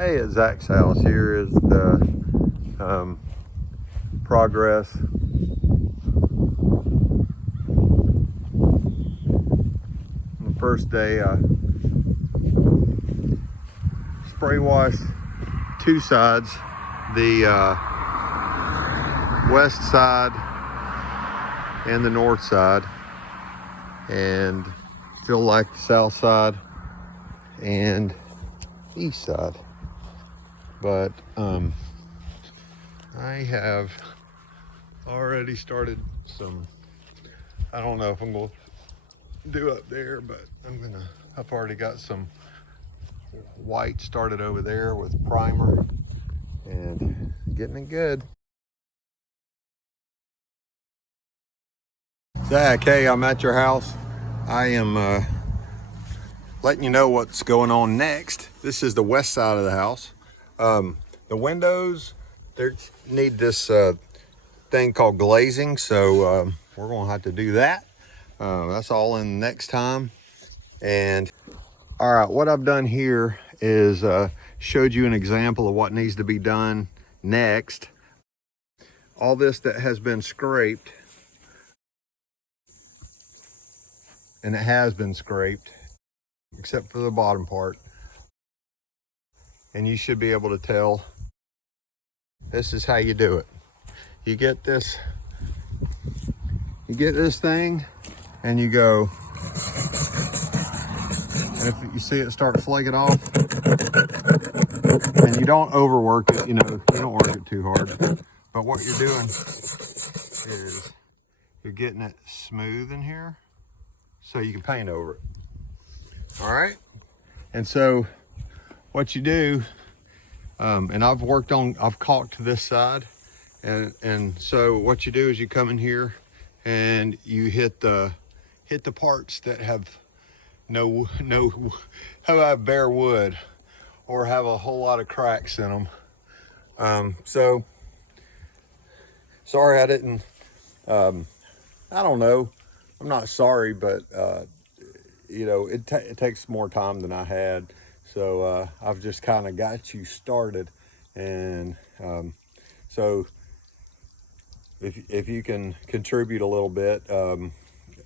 Hey, at Zach's house, here is the progress. The first day I spray washed two sides, the west side and the north side, and feel like the south side and east side. But I have already started some, I don't know if I'm going to do up there, but I've already got some white started over there with primer and getting it good. Zach, hey, I'm at your house. I am letting you know what's going on next. This is the west side of the house. The windows, they need this thing called glazing, so we're gonna have to do that. That's all in next time. And all right, what I've done here is showed you an example of what needs to be done next. All this that has been scraped, and it has been scraped, except for the bottom part. And you should be able to tell, this is how you do it. You get this thing and you go, and if you see it start flaking off, and you don't overwork it, you don't work it too hard, but what you're doing is you're getting it smooth in here so you can paint over it. All right, and so what you do, and I've caulked to this side, and so what you do is you come in here and you hit the parts that have have bare wood or have a whole lot of cracks in them. So sorry I didn't, I don't know, I'm not sorry, but it takes more time than I had. So I've just kind of got you started, and so if you can contribute a little bit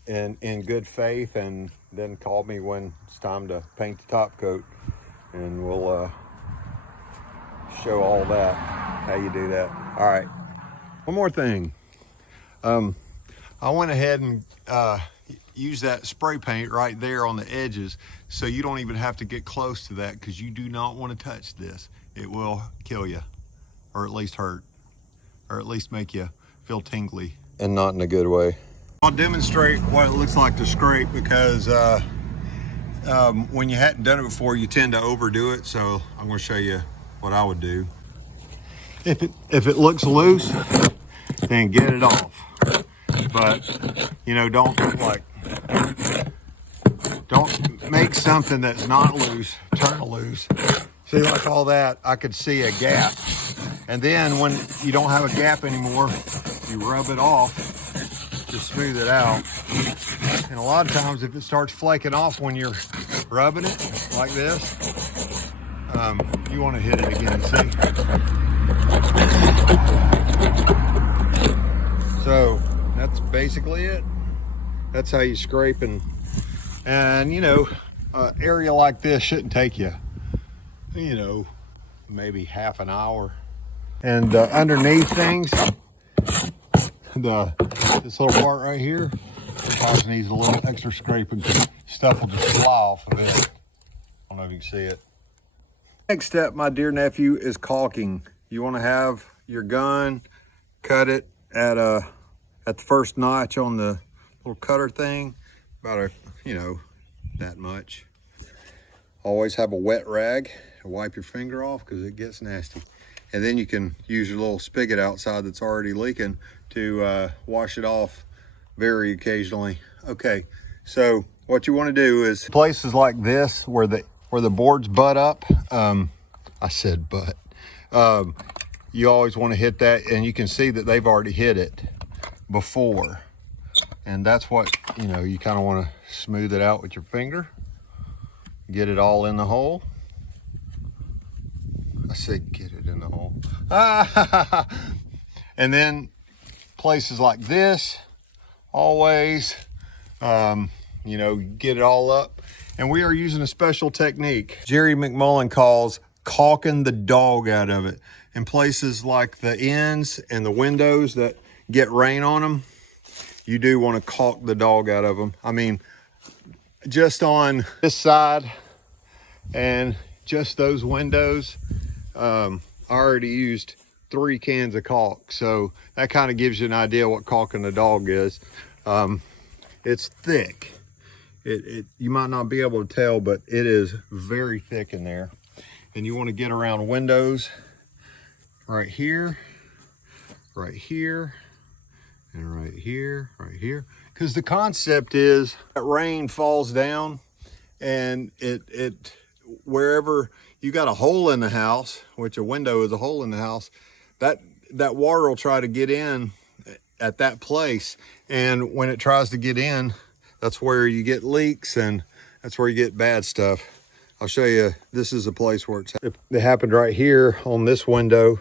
in good faith, and then call me when it's time to paint the top coat, and we'll show all that, how you do that. All right, one more thing. I went ahead and use that spray paint right there on the edges, so you don't even have to get close to that, because you do not want to touch this. It will kill you, or at least hurt, or at least make you feel tingly, and not in a good way. I'll demonstrate what it looks like to scrape, because when you hadn't done it before, you tend to overdo it. So I'm going to show you what I would do. If it looks loose, then get it off. But don't make something that's not loose turn loose. See, like all that, I could see a gap. And then when you don't have a gap anymore, you rub it off to smooth it out. And a lot of times, if it starts flaking off when you're rubbing it like this, you want to hit it again, see? So that's basically it. That's how you scrape, and area like this shouldn't take you, maybe half an hour. And underneath things, this little part right here, it probably needs a little extra scraping, because stuff will just fly off of it. I don't know if you can see it. Next step, my dear nephew, is caulking. You want to have your gun, cut it at the first notch on the little cutter thing, about that much. Always have a wet rag to wipe your finger off, because it gets nasty. And then you can use your little spigot outside that's already leaking to wash it off very occasionally. Okay, so what you want to do is places like this where the boards butt up. I said butt. You always want to hit that, and you can see that they've already hit it before. And that's what, you kind of want to smooth it out with your finger. Get it all in the hole. I said get it in the hole. And then places like this, always, you know, get it all up. And we are using a special technique Jerry McMullen calls caulking the dog out of it. In places like the ends and the windows that get rain on them, you do want to caulk the dog out of them. I mean, just on this side and just those windows, I already used 3 cans of caulk. So that kind of gives you an idea what caulking the dog is. It's thick. You might not be able to tell, but it is very thick in there. And you want to get around windows right here, right here, and right here, right here. Because the concept is that rain falls down and it wherever you got a hole in the house, which a window is a hole in the house, that water will try to get in at that place. And when it tries to get in, that's where you get leaks and that's where you get bad stuff. I'll show you, this is a place where it happened right here on this window,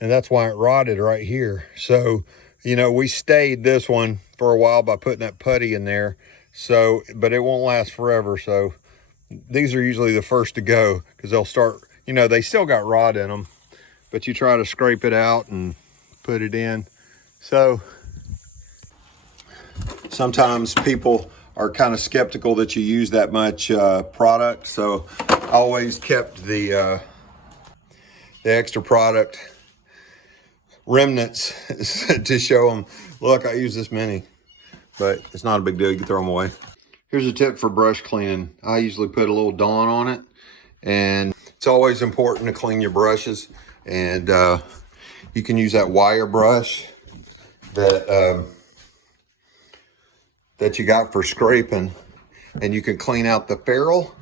and that's why it rotted right here. So, you know, we stayed this one for a while by putting that putty in there. So, but it won't last forever. So these are usually the first to go because they'll start, you know, they still got rot in them, but you try to scrape it out and put it in. So sometimes people are kind of skeptical that you use that much product. So I always kept the extra product remnants to show them, look, I use this many, but it's not a big deal. You can throw them away. Here's a tip for brush cleaning. I usually put a little Dawn on it, and it's always important to clean your brushes. And you can use that wire brush that you got for scraping, and you can clean out the ferrule,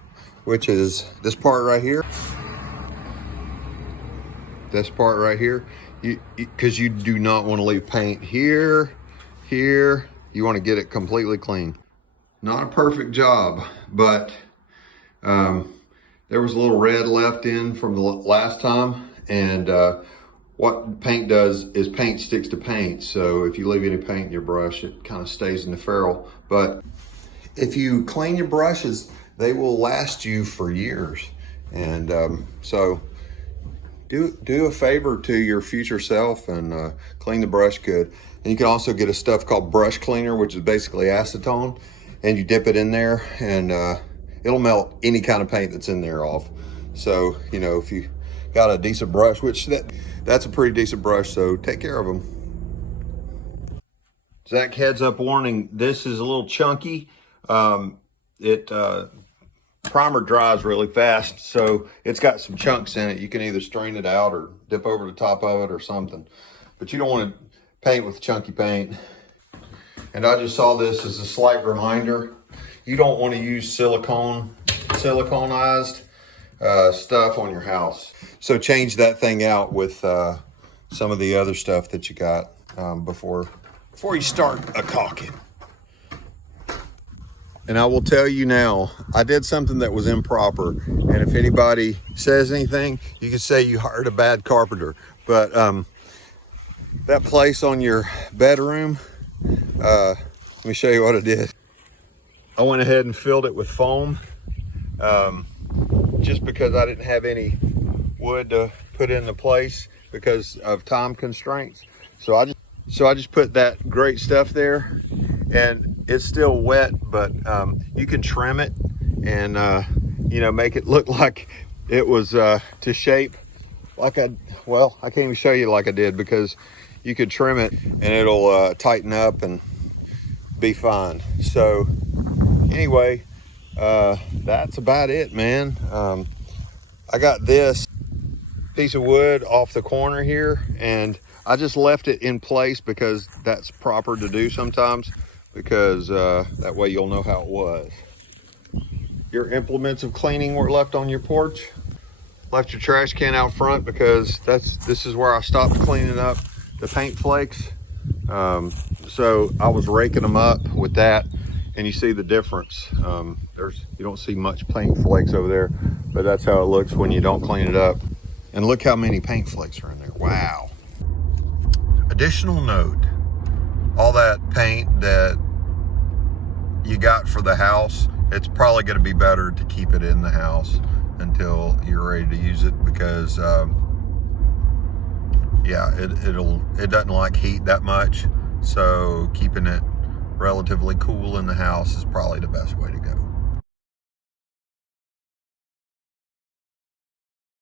which is this part right here. This part right here, because you do not want to leave paint here. You want to get it completely clean. Not a perfect job, but there was a little red left in from the last time, and what paint does is paint sticks to paint. So if you leave any paint in your brush, it kind of stays in the ferrule. But if you clean your brushes, they will last you for years. And so do a favor to your future self and clean the brush good. And you can also get a stuff called brush cleaner, which is basically acetone, and you dip it in there, and it'll melt any kind of paint that's in there off. So, you know, if you got a decent brush, which that's a pretty decent brush, so take care of them. Zach, heads up warning, this is a little chunky. Primer dries really fast, so it's got some chunks in it. You can either strain it out or dip over the top of it or something, but you don't want to paint with chunky paint. And I just saw this as a slight reminder. You don't want to use siliconized stuff on your house. So change that thing out with some of the other stuff that you got before you start a caulking. And I will tell you now, I did something that was improper. And if anybody says anything, you can say you hired a bad carpenter. But that place on your bedroom, let me show you what I did. I went ahead and filled it with foam just because I didn't have any wood to put into place because of time constraints. So I just put that great stuff there, and it's still wet, but you can trim it and you know, make it look like it was to shape like I can't even show you like I did, because you could trim it and it'll tighten up and be fine. So anyway, that's about it, man. I got this piece of wood off the corner here, and I just left it in place because that's proper to do sometimes, because that way you'll know how it was. Your implements of cleaning were left on your porch. Left your trash can out front because this is where I stopped cleaning up the paint flakes. So I was raking them up with that, and you see the difference. You don't see much paint flakes over there, but that's how it looks when you don't clean it up. And look how many paint flakes are in there. Wow. Additional note, all that paint that you got for the house, it's probably going to be better to keep it in the house until you're ready to use it, because yeah, it doesn't like heat that much, so keeping it relatively cool in the house is probably the best way to go.